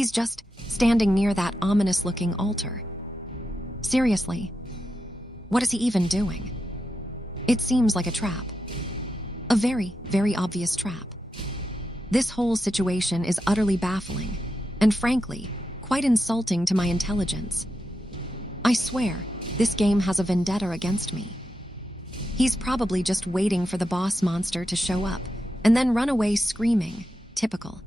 He's just standing near that ominous-looking altar. Seriously, what is he even doing? It seems like a trap. A very, very obvious trap. This whole situation is utterly baffling, and frankly, quite insulting to my intelligence. I swear, this game has a vendetta against me. He's probably just waiting for the boss monster to show up, and then run away screaming. Typical.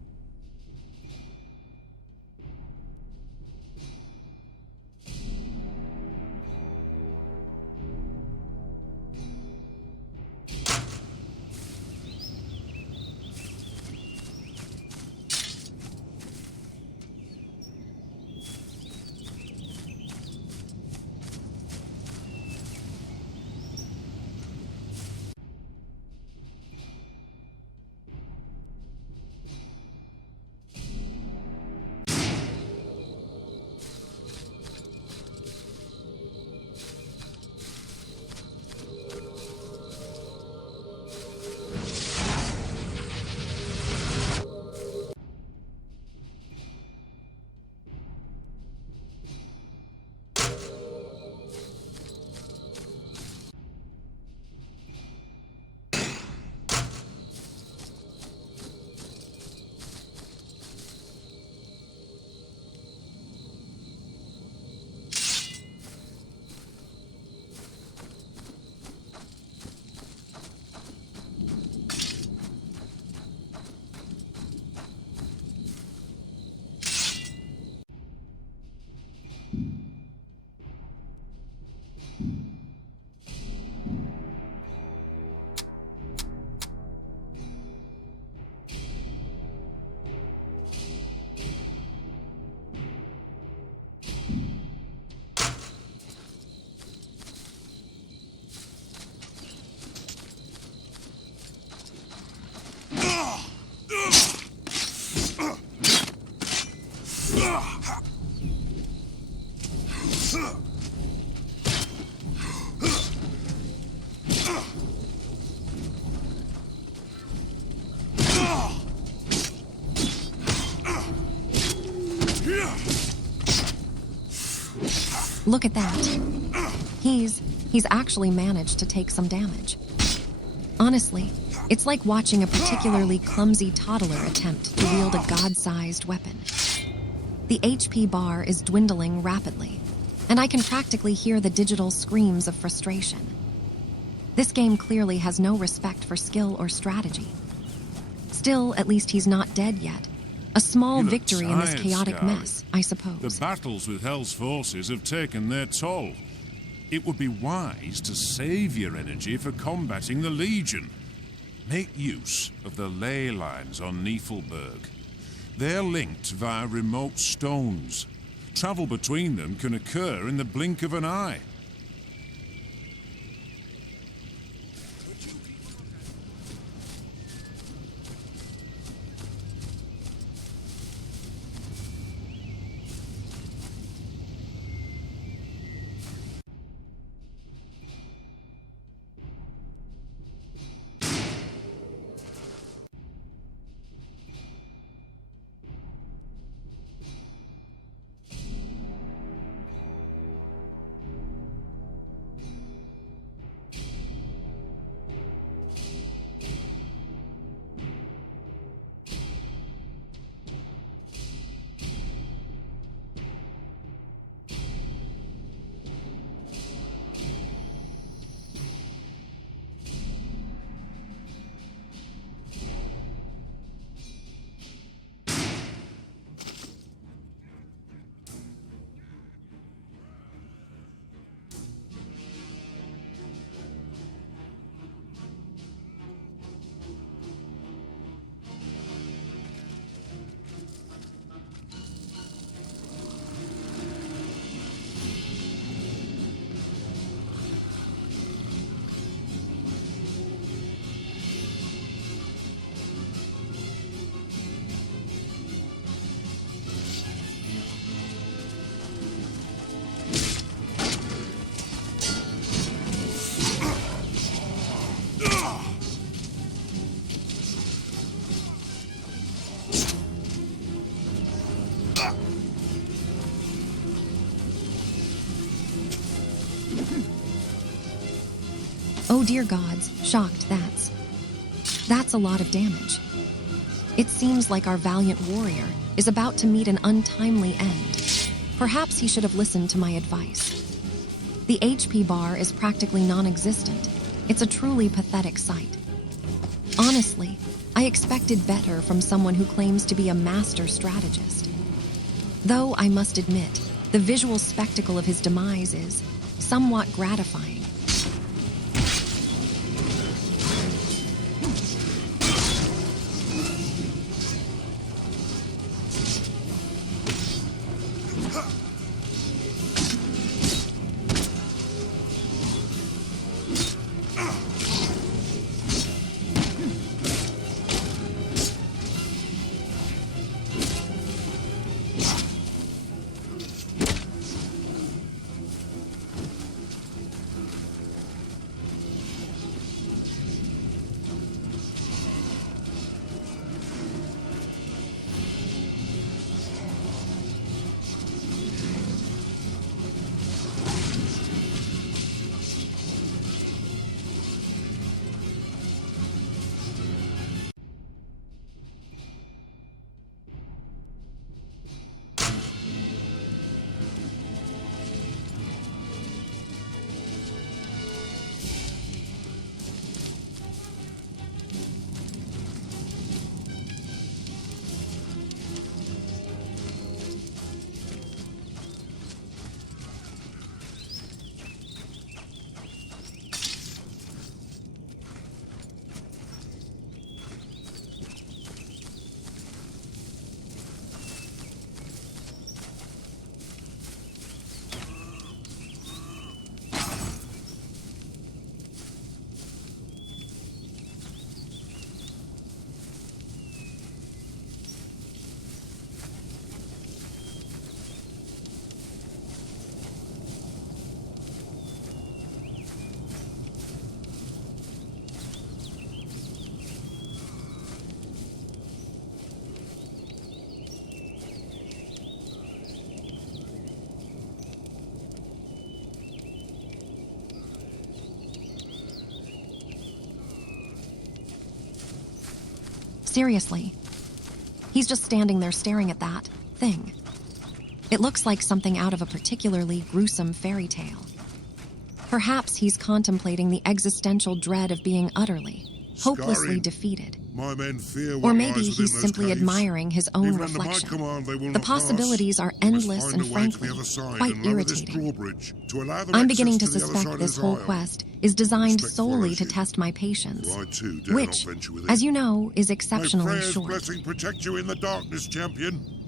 Look at that. He's actually managed to take some damage. Honestly, it's like watching a particularly clumsy toddler attempt to wield a god-sized weapon. The HP bar is dwindling rapidly, and I can practically hear the digital screams of frustration. This game clearly has no respect for skill or strategy. Still, at least he's not dead yet. A small victory in this chaotic mess, I suppose. The battles with Hell's forces have taken their toll. It would be wise to save your energy for combating the Legion. Make use of the ley lines on Niflberg. They're linked via remote stones. Travel between them can occur in the blink of an eye. Oh dear gods, shocked That's a lot of damage. It seems like our valiant warrior is about to meet an untimely end. Perhaps he should have listened to my advice. The HP bar is practically non-existent. It's a truly pathetic sight. Honestly, I expected better from someone who claims to be a master strategist. Though I must admit, the visual spectacle of his demise is somewhat gratifying. Seriously. He's just standing there staring at that thing. It looks like something out of a particularly gruesome fairy tale. Perhaps he's contemplating the existential dread of being utterly, hopelessly defeated. My men fear Or what maybe lies he's within simply those caves. admiring his own Even under my reflection. command, they will The not possibilities pass. are We must endless find and a way to frankly the other side quite and lower this irritating. drawbridge to allow them I'm beginning to access the other suspect side of this this whole isle. quest is designed Respect solely follows to you. test my patience, For I too dare which, not venture within. as you know, is May exceptionally Freya's short. blessing protect you in the darkness, champion.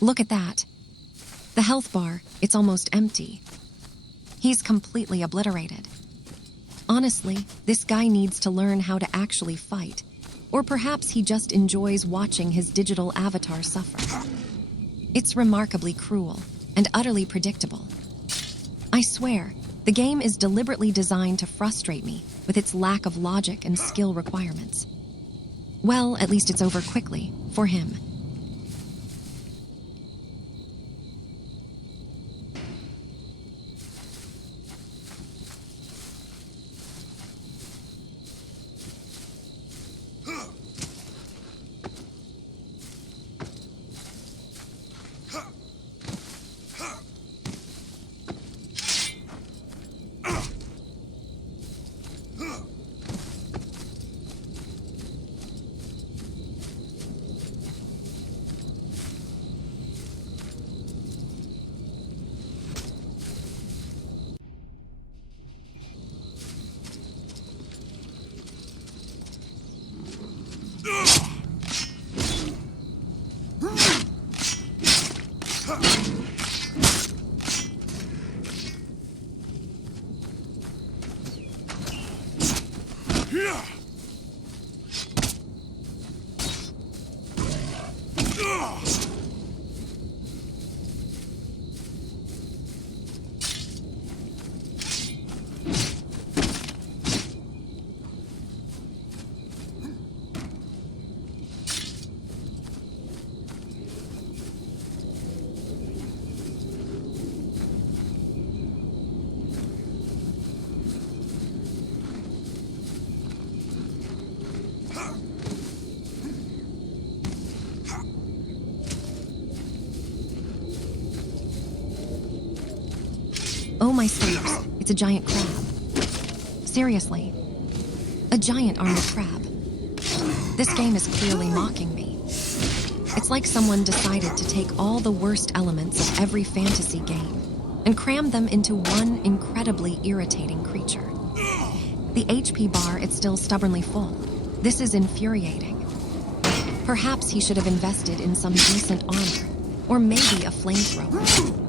Look at that. The health bar, it's almost empty. He's completely obliterated. Honestly, this guy needs to learn how to actually fight. Or perhaps he just enjoys watching his digital avatar suffer. It's remarkably cruel and utterly predictable. I swear, the game is deliberately designed to frustrate me with its lack of logic and skill requirements. Well, at least it's over quickly, for him. Oh my stars, it's a giant crab. Seriously, a giant armored crab. This game is clearly mocking me. It's like someone decided to take all the worst elements of every fantasy game and cram them into one incredibly irritating creature. The HP bar, it's still stubbornly full. This is infuriating. Perhaps he should have invested in some decent armor, or maybe a flamethrower.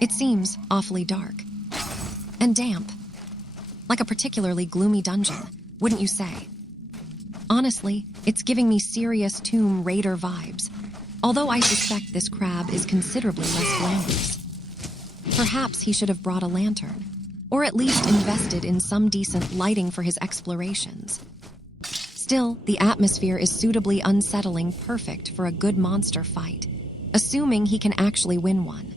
It seems awfully dark. And damp. Like a particularly gloomy dungeon, wouldn't you say? Honestly, it's giving me serious Tomb Raider vibes, although I suspect this crab is considerably less glamorous. Perhaps he should have brought a lantern, or at least invested in some decent lighting for his explorations. Still, the atmosphere is suitably unsettling, perfect for a good monster fight, assuming he can actually win one.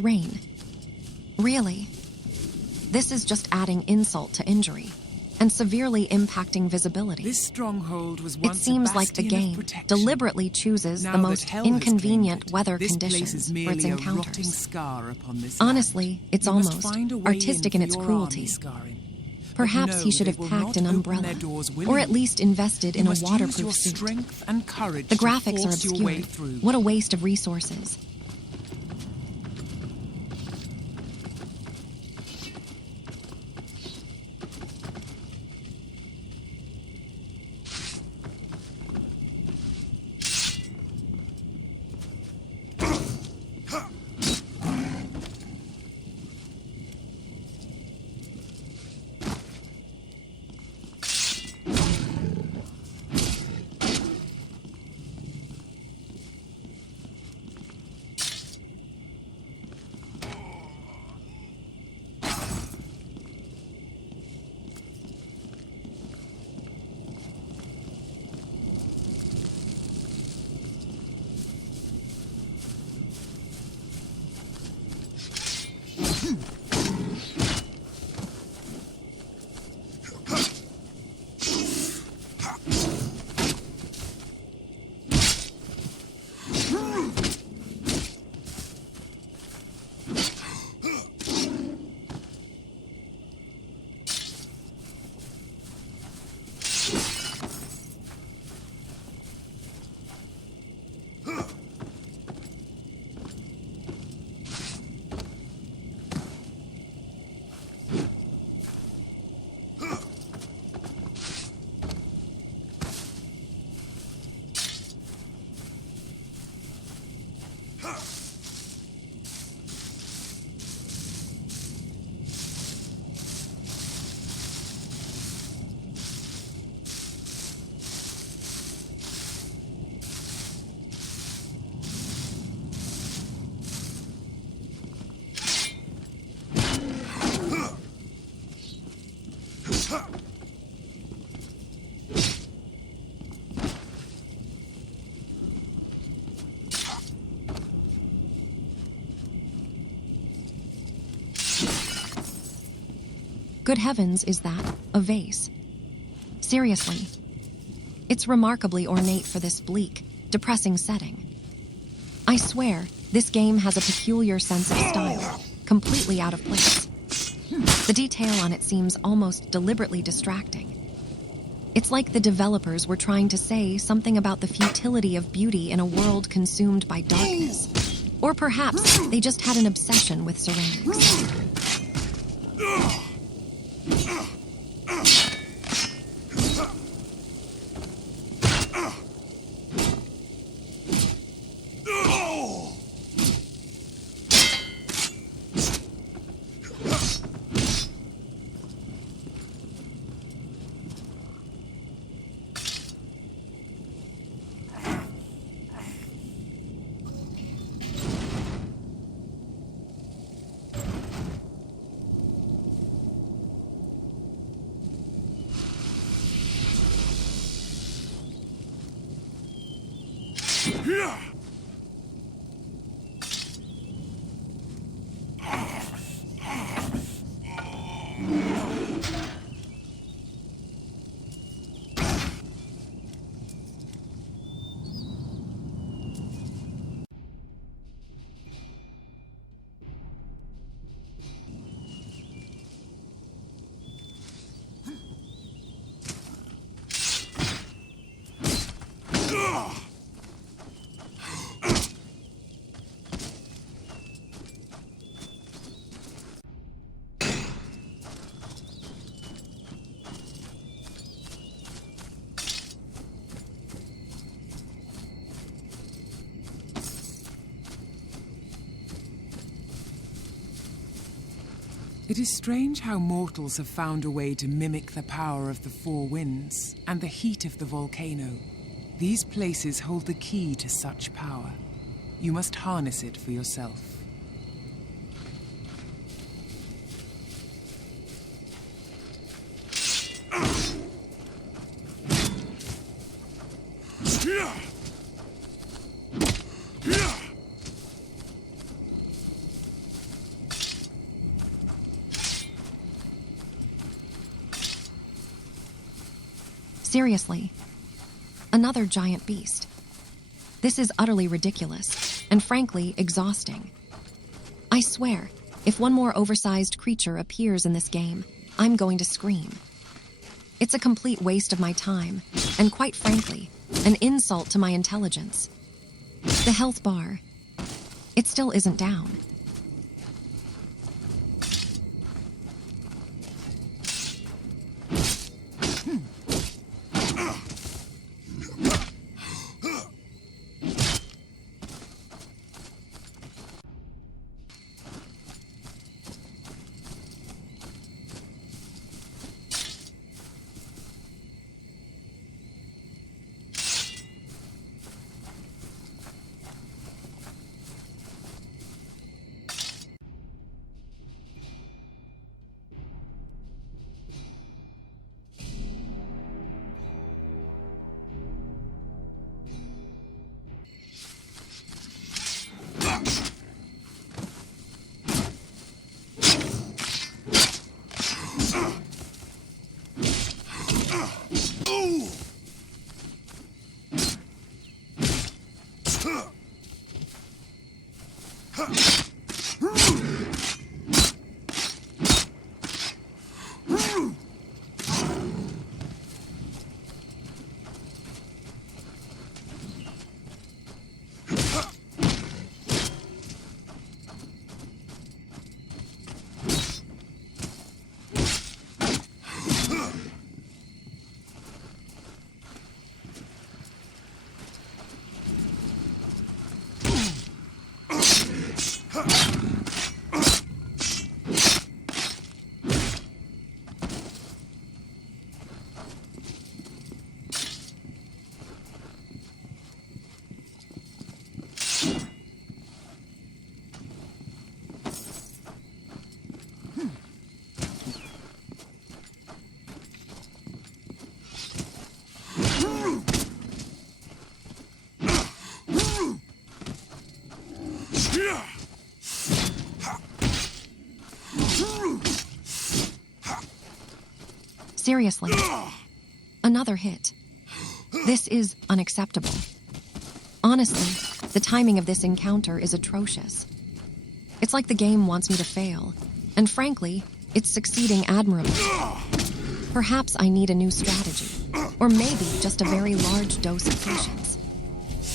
Rain. Really? This is just adding insult to injury and severely impacting visibility. This stronghold was It once seems a like the bastion of game protection. deliberately chooses Now the that most hell has inconvenient claimed it, weather this place conditions is for its merely a rotting encounters. scar upon this Honestly, land. it's You must almost find a way artistic in for its your cruelty. army scarring. Perhaps But he no, should they have will packed not an open umbrella, their doors or at willingly. least invested You in a must use waterproof your suit. strength and courage The to graphics are force your way obscured. through. What a waste of resources. Good heavens, is that a vase? Seriously. It's remarkably ornate for this bleak, depressing setting. I swear, this game has a peculiar sense of style, completely out of place. The detail on it seems almost deliberately distracting. It's like the developers were trying to say something about the futility of beauty in a world consumed by darkness. Or perhaps they just had an obsession with ceramics. It is strange how mortals have found a way to mimic the power of the four winds and the heat of the volcano. These places hold the key to such power. You must harness it for yourself. Seriously, another giant beast. This is utterly ridiculous, and frankly, exhausting. I swear, if one more oversized creature appears in this game, I'm going to scream. It's a complete waste of my time, and quite frankly, an insult to my intelligence. The health bar, it still isn't down. Seriously, another hit. This is unacceptable. Honestly, the timing of this encounter is atrocious. It's like the game wants me to fail, and frankly, it's succeeding admirably. Perhaps I need a new strategy, or maybe just a very large dose of patience.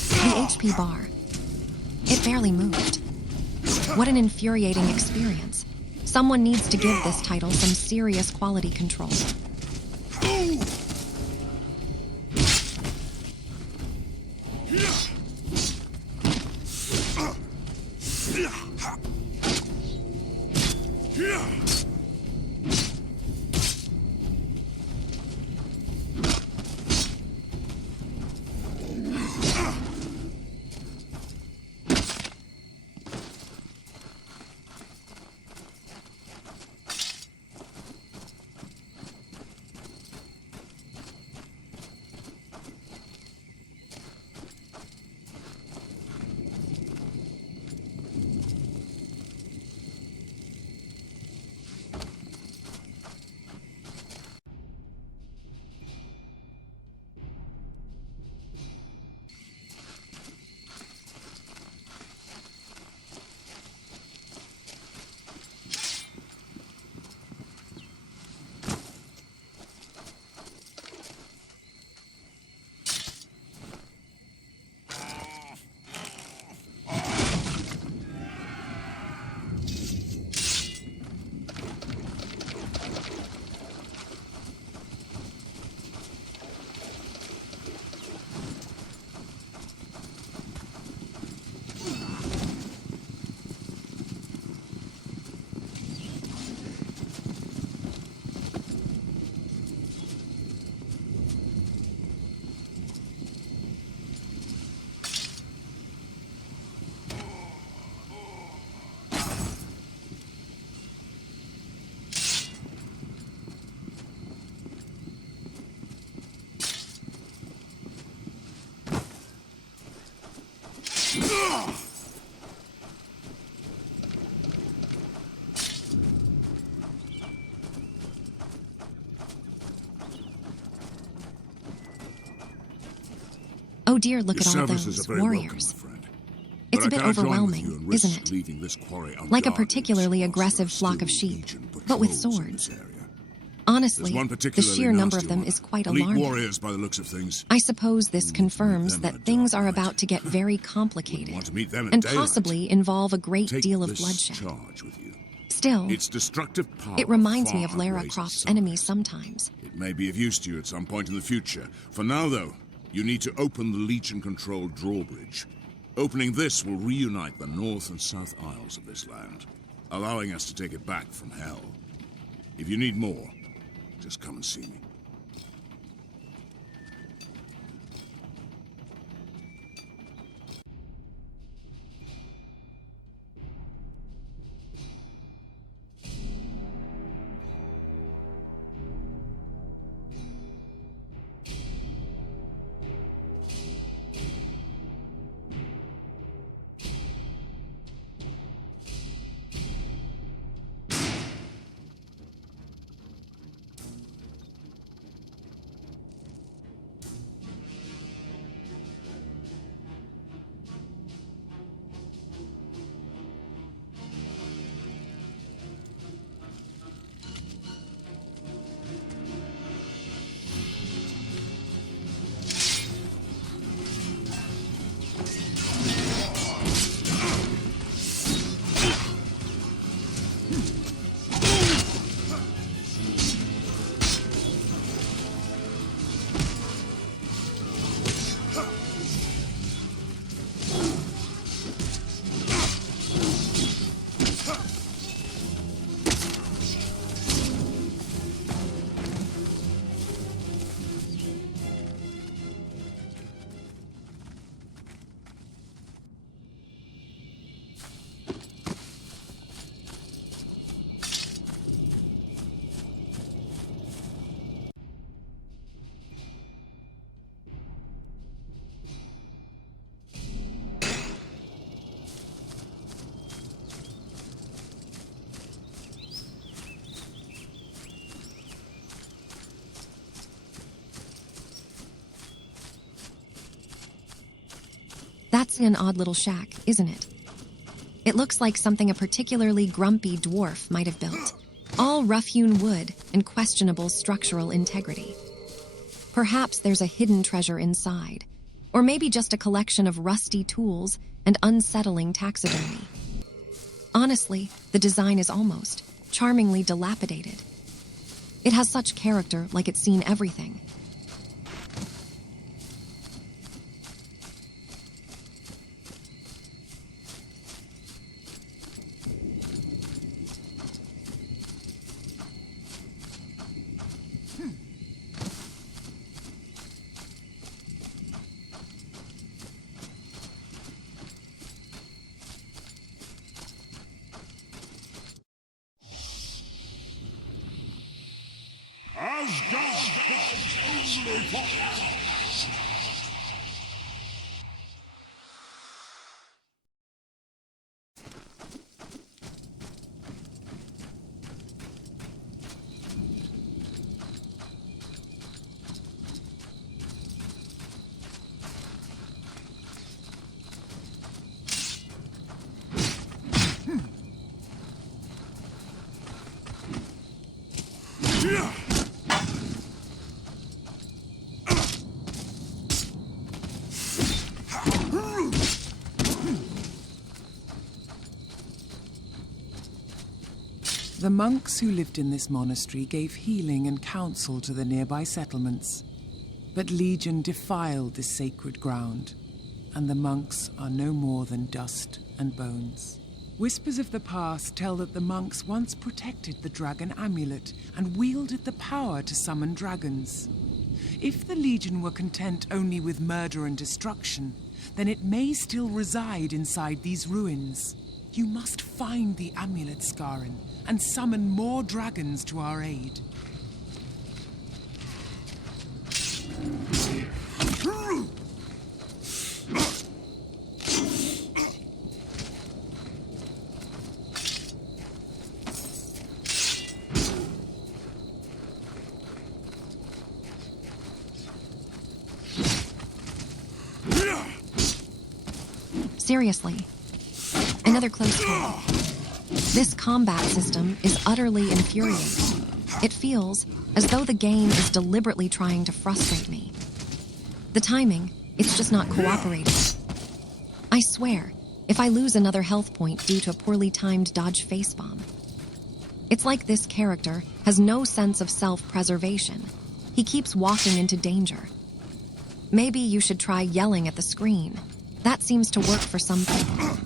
The HP bar. It barely moved. What an infuriating experience. Someone needs to give this title some serious quality control. Oh dear, look at all those warriors. It's a bit overwhelming, isn't it? Like a particularly aggressive flock of sheep, but with swords. Honestly, the sheer number of them is quite alarming. Warriors by the looks of things. I suppose this confirms that things are about to get very complicated and possibly involve a great deal of bloodshed. Still, Its destructive power it reminds me of far Lara outweighs Croft's its enemies size. sometimes. It may be of use to you at some point in the future. For now, though, you need to open the Legion-controlled drawbridge. Opening this will reunite the North and South Isles of this land, allowing us to take it back from Hell. If you need more, just come and see me. That's an odd little shack, isn't it? It looks like something a particularly grumpy dwarf might have built. All rough-hewn wood and questionable structural integrity. Perhaps there's a hidden treasure inside, or maybe just a collection of rusty tools and unsettling taxidermy. Honestly, the design is almost charmingly dilapidated. It has such character, like it's seen everything. The monks who lived in this monastery gave healing and counsel to the nearby settlements. But Legion defiled this sacred ground, and the monks are no more than dust and bones. Whispers of the past tell that the monks once protected the dragon amulet and wielded the power to summon dragons. If the Legion were content only with murder and destruction, then it may still reside inside these ruins. You must find the amulet, Skarin, and summon more dragons to our aid. Seriously. Another close call. This combat system is utterly infuriating. It feels as though the game is deliberately trying to frustrate me. The timing, it's just not cooperating. I swear, if I lose another health point due to a poorly timed dodge face bomb. It's like this character has no sense of self-preservation. He keeps walking into danger. Maybe you should try yelling at the screen. That seems to work for some people.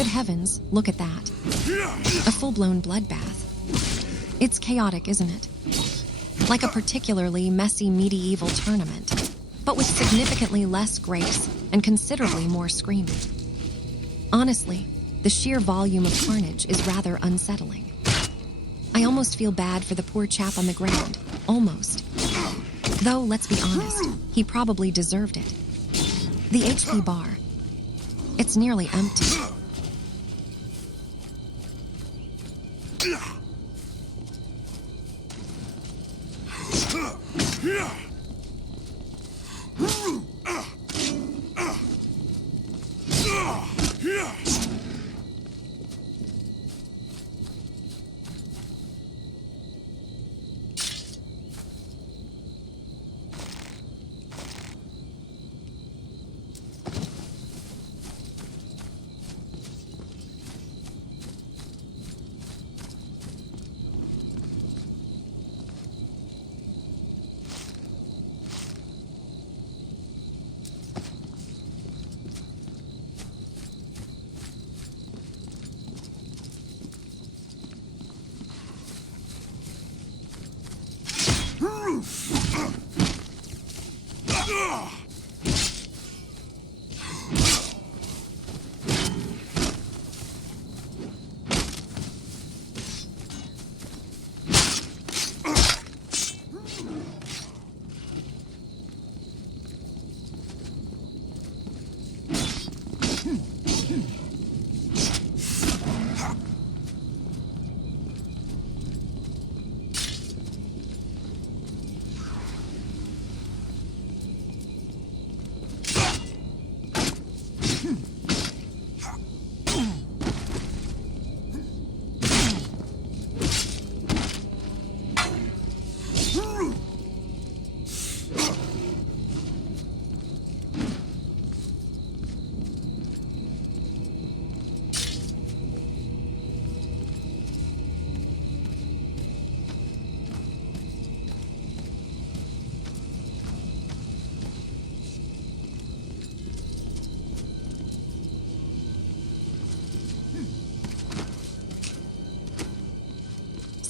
Good heavens, look at that. A full-blown bloodbath. It's chaotic, isn't it? Like a particularly messy medieval tournament, but with significantly less grace and considerably more screaming. Honestly, the sheer volume of carnage is rather unsettling. I almost feel bad for the poor chap on the ground. Almost. Though, let's be honest, he probably deserved it. The HP bar. It's nearly empty.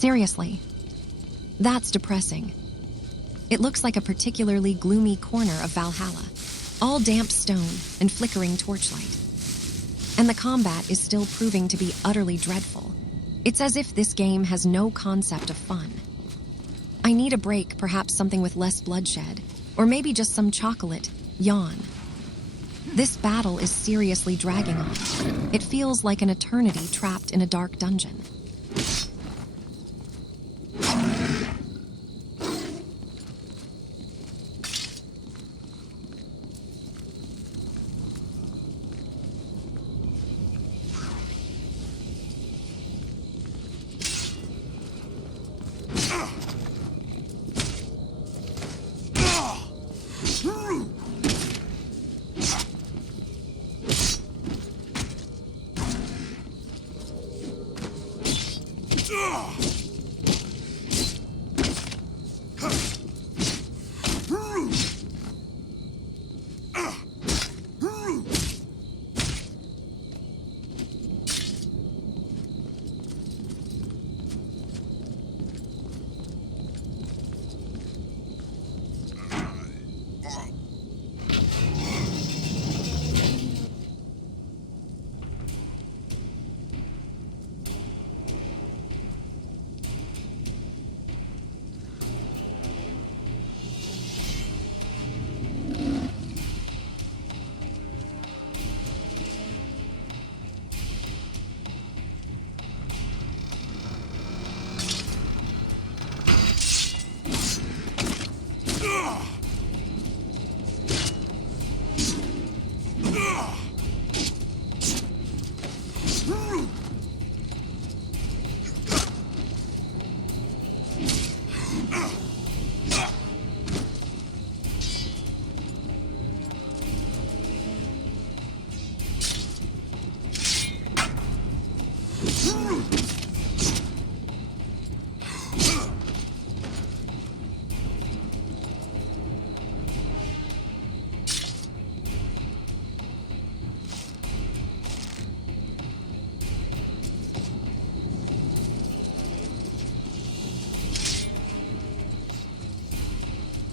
Seriously, that's depressing. It looks like a particularly gloomy corner of Valhalla, all damp stone and flickering torchlight. And the combat is still proving to be utterly dreadful. It's as if this game has no concept of fun. I need a break, perhaps something with less bloodshed, or maybe just some chocolate. Yawn. This battle is seriously dragging on. It feels like an eternity trapped in a dark dungeon.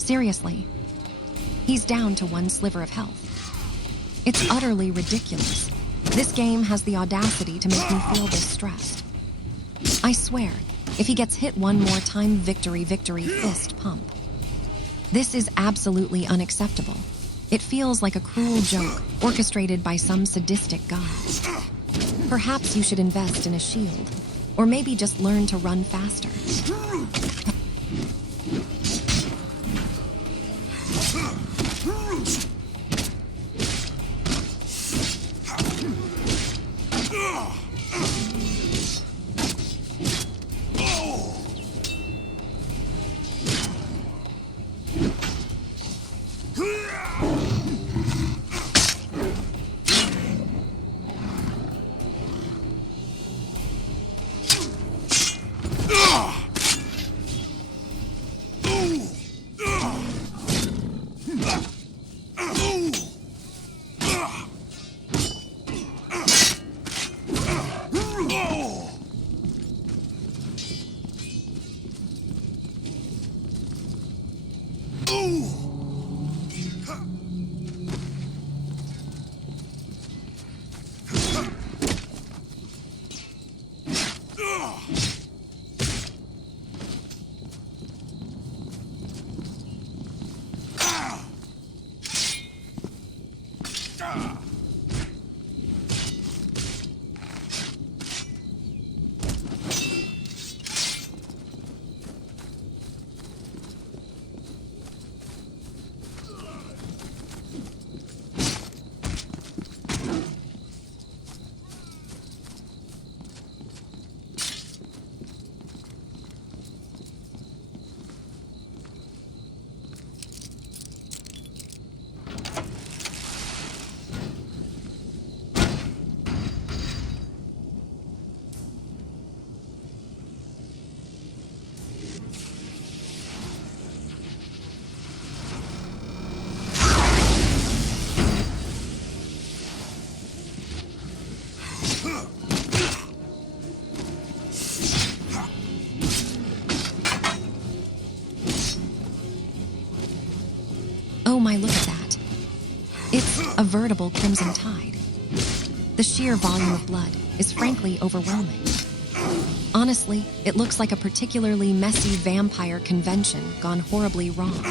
Seriously, he's down to one sliver of health. It's utterly ridiculous. This game has the audacity to make me feel this stressed. I swear, if he gets hit one more time, victory, victory, fist pump. This is absolutely unacceptable. It feels like a cruel joke orchestrated by some sadistic god. Perhaps you should invest in a shield, or maybe just learn to run faster. Oh my, look at that. It's a veritable crimson tide. The sheer volume of blood is frankly overwhelming. Honestly, it looks like a particularly messy vampire convention gone horribly wrong.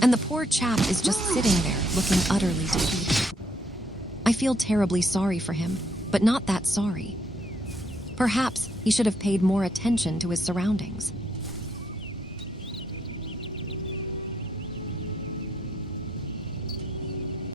And the poor chap is just sitting there looking utterly defeated. I feel terribly sorry for him, but not that sorry. Perhaps he should have paid more attention to his surroundings.